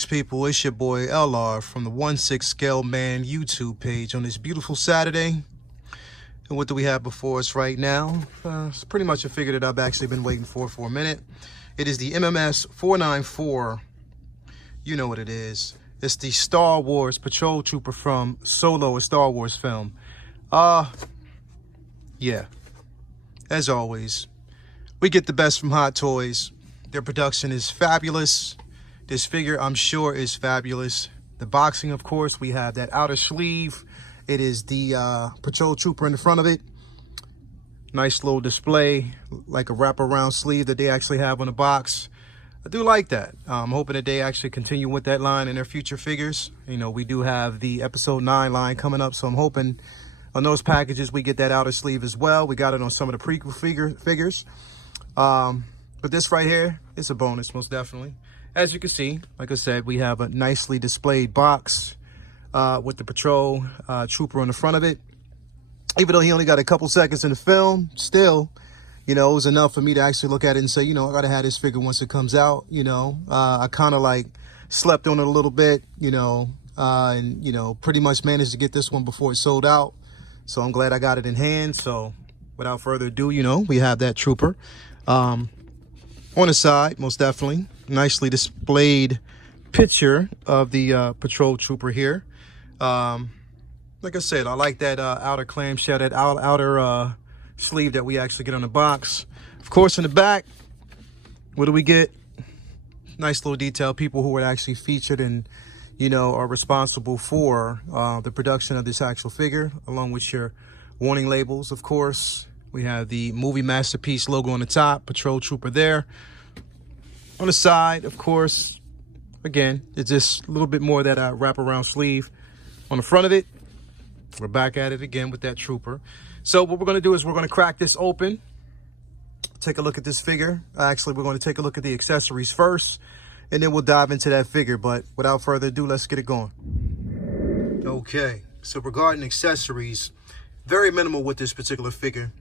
Greetings, people. It's your boy LR from the 1/6 Scale Man YouTube page on this beautiful Saturday. And what do we have before us right now? It's pretty much a figure that I've actually been waiting for a minute. It is the MMS494. You know what it is. It's the Star Wars Patrol Trooper from Solo, a Star Wars film. Yeah. As always, we get the best from Hot Toys. Their production is fabulous. This figure, I'm sure, is fabulous. The boxing, of course, we have that outer sleeve. It is the Patrol Trooper in the front of it. Nice little display, like a wraparound sleeve that they actually have on the box. I do like that. I'm hoping that they actually continue with that line in their future figures. You know, we do have the Episode 9 line coming up, so I'm hoping on those packages we get that outer sleeve as well. We got it on some of the prequel figures. But this right here, it's a bonus, most definitely. As you can see, like I said, we have a nicely displayed box with the Patrol Trooper on the front of it. Even though he only got a couple seconds in the film, still, you know, it was enough for me to actually look at it and say, you know, I gotta have this figure once it comes out. You know, I kind of like slept on it a little bit, you know, and, you know, pretty much managed to get this one before it sold out. So I'm glad I got it in hand. So without further ado, you know, we have that Trooper. On the side, most definitely, nicely displayed picture of the Patrol Trooper here. Like I said, I like that outer clamshell, that outer sleeve that we actually get on the box. Of course, in the back, what do we get? Nice little detail. People who are actually featured and, you know, are responsible for the production of this actual figure, along with your warning labels, of course. We have the Movie Masterpiece logo on the top, Patrol Trooper there. On the side, of course, again, it's just a little bit more of that wraparound sleeve. On the front of it, we're back at it again with that Trooper. So what we're going to do is we're going to crack this open, take a look at this figure. Actually, we're going to take a look at the accessories first, and then we'll dive into that figure. But without further ado, let's get it going. Okay, so regarding accessories, very minimal with this particular figure.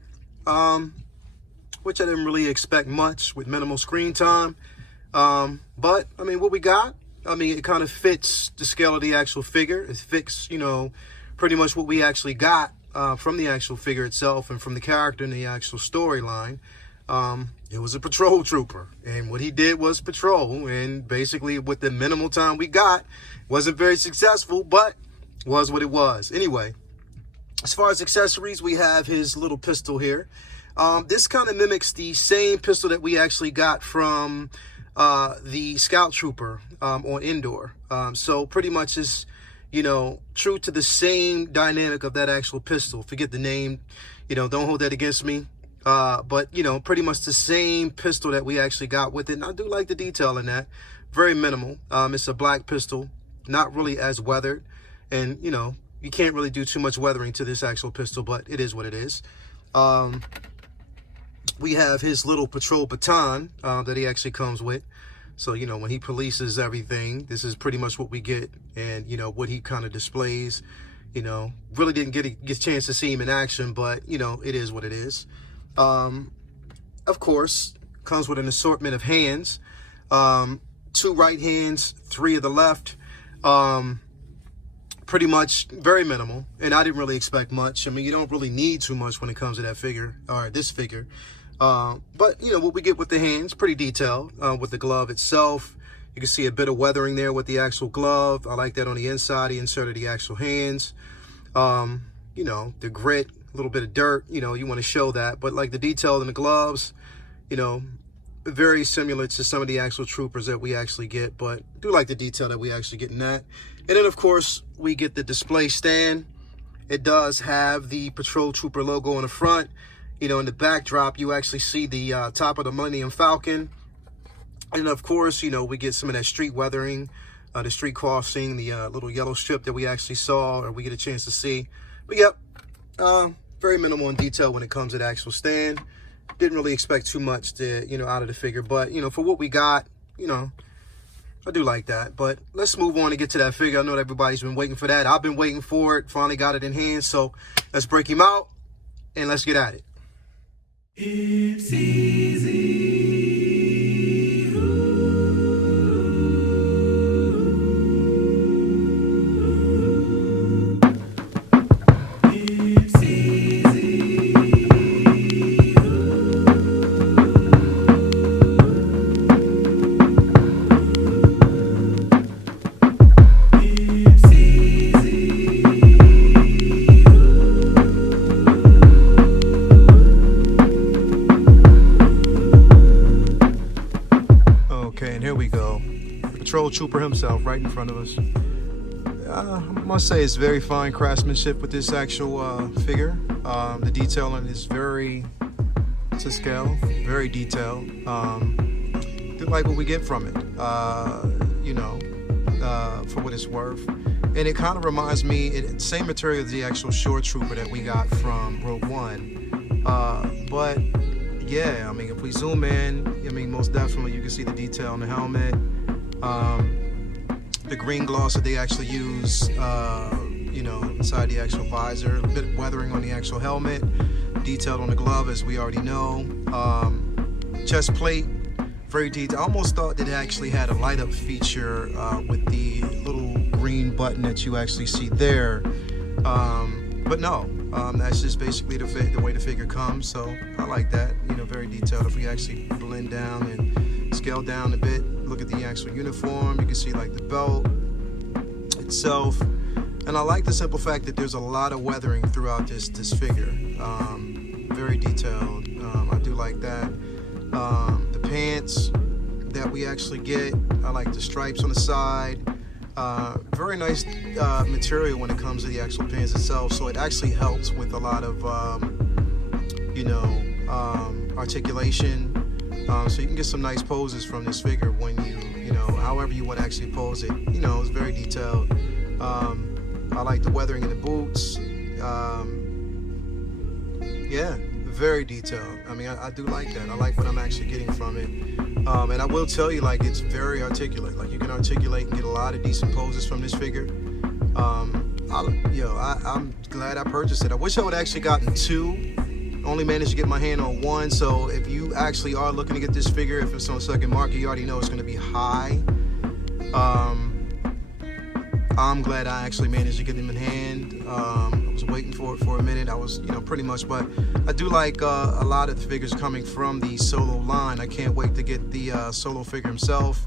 Which I didn't really expect much with minimal screen time. But I mean, what we got, I mean, it kind of fits the scale of the actual figure. It fits, you know, pretty much what we actually got from the actual figure itself and from the character in the actual storyline. It was a Patrol Trooper, and what he did was patrol, and basically with the minimal time we got, wasn't very successful, but was what it was. Anyway, as far as accessories, we have his little pistol here. This kind of mimics the same pistol that we actually got from the Scout Trooper on Endor. So pretty much is, you know, true to the same dynamic of that actual pistol. Forget the name, you know, don't hold that against me. But, you know, pretty much the same pistol that we actually got with it. And I do like the detail in that. Very minimal. It's a black pistol, not really as weathered. And, you know, you can't really do too much weathering to this actual pistol, but it is what it is. We have his little patrol baton that he actually comes with. So, you know, when he polices everything, this is pretty much what we get. And, you know, what he kind of displays, you know, really didn't get a chance to see him in action, but, you know, it is what it is. Of course, comes with an assortment of hands. 2 right hands, 3 of the left. Pretty much very minimal, and I didn't really expect much. I mean, you don't really need too much when it comes to that figure, or this figure. But, you know, what we get with the hands, pretty detailed. With the glove itself, you can see a bit of weathering there with the actual glove. I like that on the inside. He inserted the actual hands. You know, the grit, a little bit of dirt, you know, you want to show that. But like the detail in the gloves, you know, very similar to some of the actual troopers that we actually get. But I do like the detail that we actually get in that. And then, of course, we get the display stand. It does have the Patrol Trooper logo on the front. You know, in the backdrop, you actually see the top of the Millennium Falcon. And, of course, you know, we get some of that street weathering, the street crossing, the little yellow strip that we actually saw or we get a chance to see. But, yep, very minimal in detail when it comes to the actual stand. Didn't really expect too much to, you know, out of the figure. But, you know, for what we got, you know, I do like that. But let's move on and get to that figure. I know that everybody's been waiting for that. I've been waiting for it. Finally got it in hand. So let's break him out and let's get at it. It's easy. Ooh. Solo Trooper himself right in front of us. I must say it's very fine craftsmanship with this actual figure. The detailing is very to scale, very detailed. Do like what we get from it, for what it's worth. And it kind of reminds me, same material as the actual Shore Trooper that we got from Rogue One. But yeah, I mean, if we zoom in, I mean, most definitely you can see the detail on the helmet. The green gloss that they actually use, inside the actual visor. A bit of weathering on the actual helmet. Detailed on the glove, as we already know. Chest plate, very detailed. I almost thought that it actually had a light up feature with the little green button that you actually see there. But no, that's just basically the way the figure comes. So I like that, very detailed. If we actually blend down and scale down a bit, look at the actual uniform, you can see like the belt itself. And I like the simple fact that there's a lot of weathering throughout this figure. Very detailed. I do like that. The pants that we actually get, I like the stripes on the side. Very nice material when it comes to the actual pants itself. So it actually helps with a lot of, articulation. So you can get some nice poses from this figure when however you want to actually pose it. It's very detailed. I like the weathering in the boots. Yeah, very detailed. I mean, I do like that. I like what I'm actually getting from it. And I will tell you, like, it's very articulate. Like, you can articulate and get a lot of decent poses from this figure. I'm glad I purchased it. I wish I would have actually gotten two. Only managed to get my hand on one. So if you actually are looking to get this figure, if it's on second market, you already know it's going to be high. I'm glad I actually managed to get them in hand. I was waiting for it for a minute. I was, pretty much, but I do like a lot of the figures coming from the Solo line. I can't wait to get the Solo figure himself.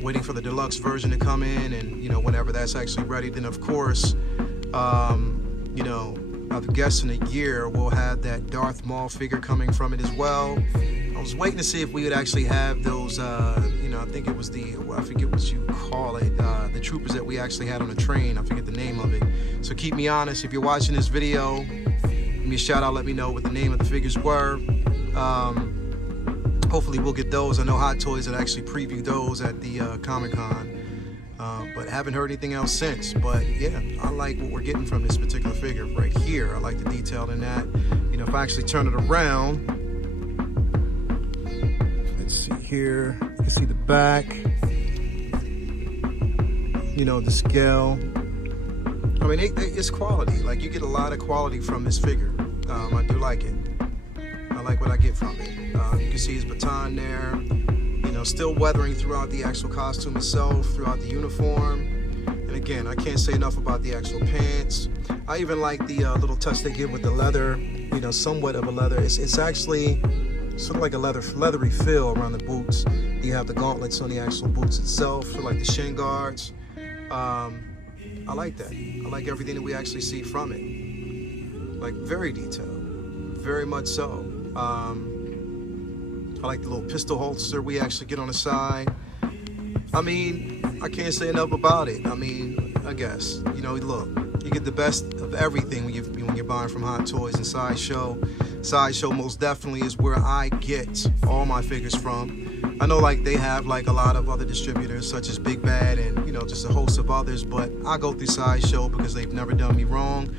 Waiting for the deluxe version to come in, and whenever that's actually ready, then of course, I'm guessing a year we'll have that Darth Maul figure coming from it as well. I was waiting to see if we would actually have those, I think it was I forget what you call it, the troopers that we actually had on the train. I forget the name of it. So keep me honest. If you're watching this video, give me a shout out, let me know what the name of the figures were. Hopefully we'll get those. I know Hot Toys would actually preview those at the Comic-Con. But haven't heard anything else since. But yeah, I like what we're getting from this particular figure right here. I like the detail in that. If I actually turn it around, let's see here. You can see the back. The scale. I mean, it's quality. Like, you get a lot of quality from this figure. I do like it. I like what I get from it. You can see his baton there. Still weathering throughout the actual costume itself, throughout the uniform. And again, I can't say enough about the actual pants. I even like the little touch they give with the leather, somewhat of a leather. It's actually sort of like a leathery feel around the boots. You have the gauntlets on the actual boots itself, sort of like the shin guards. I like that. I like everything that we actually see from it. Like, very detailed, very much so. I like the little pistol holster we actually get on the side. I mean, I can't say enough about it. I mean, I guess, look, you get the best of everything when you're buying from Hot Toys and Sideshow. Sideshow most definitely is where I get all my figures from. I know, like, they have like a lot of other distributors such as Big Bad and just a host of others, but I go through Sideshow because they've never done me wrong.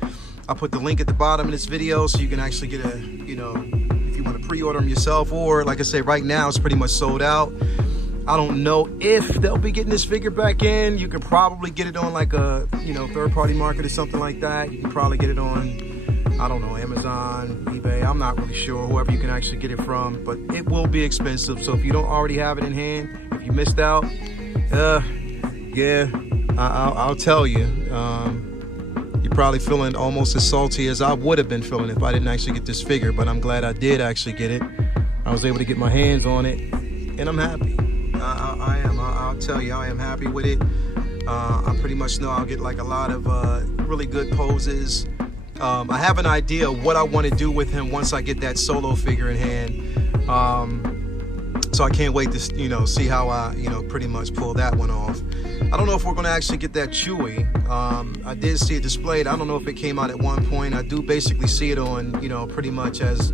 I'll put the link at the bottom of this video so you can actually get a, if you want to pre-order them yourself, or like I say, right now it's pretty much sold out. I don't know if they'll be getting this figure back in. You could probably get it on like a, third-party market or something like that. You can probably get it on, I don't know, Amazon, eBay. I'm not really sure, whoever you can actually get it from, but it will be expensive. So if you don't already have it in hand, if you missed out, yeah, I'll tell you. You're probably feeling almost as salty as I would have been feeling if I didn't actually get this figure, but I'm glad I did actually get it. I was able to get my hands on it, and I'm happy. I'll tell you, I am happy with it. I pretty much know I'll get like a lot of really good poses. I have an idea of what I want to do with him once I get that Solo figure in hand. So I can't wait to, you know, see how I, you know, pretty much pull that one off. I don't know if we're going to actually get that Chewy. I did see it displayed. I don't know if it came out at one point. I do basically see it on, you know, pretty much as,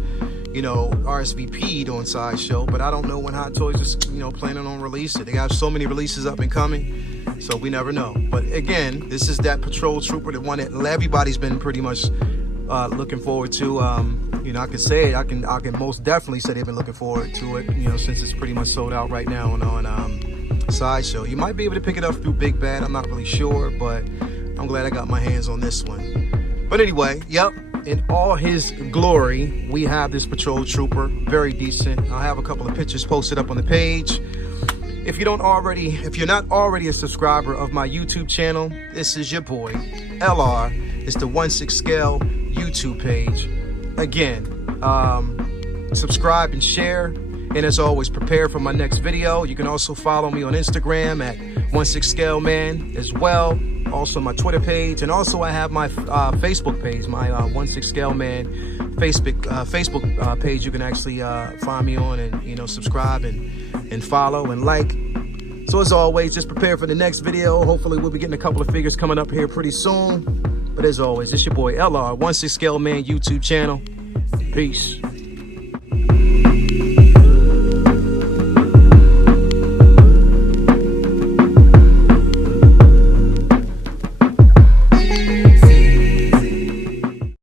you know, RSVP'd on Sideshow, but I don't know when Hot Toys is, you know, planning on releasing it. They got so many releases up and coming, so we never know. But again, this is that Patrol Trooper, the one that everybody's been pretty much looking forward to. You know, I can say it. I can most definitely say they've been looking forward to it. You know, since it's pretty much sold out right now on Sideshow. You might be able to pick it up through Big Bad. I'm not really sure, but I'm glad I got my hands on this one. But anyway, yep. In all his glory, we have this Patrol Trooper. Very decent. I'll have a couple of pictures posted up on the page. If you're not already a subscriber of my YouTube channel, this is your boy LR. It's the 1/6 Scale YouTube page. Again, subscribe and share. And as always, prepare for my next video. You can also follow me on Instagram at 1/6 Scale Man as well. Also my Twitter page, and also I have my Facebook page, my 1/6 Scale Man Facebook page. You can actually find me on and, you know, subscribe and follow and like. So as always, just prepare for the next video. Hopefully we'll be getting a couple of figures coming up here pretty soon. But as always, it's your boy LR, 1/6 Scale Man YouTube channel. Peace.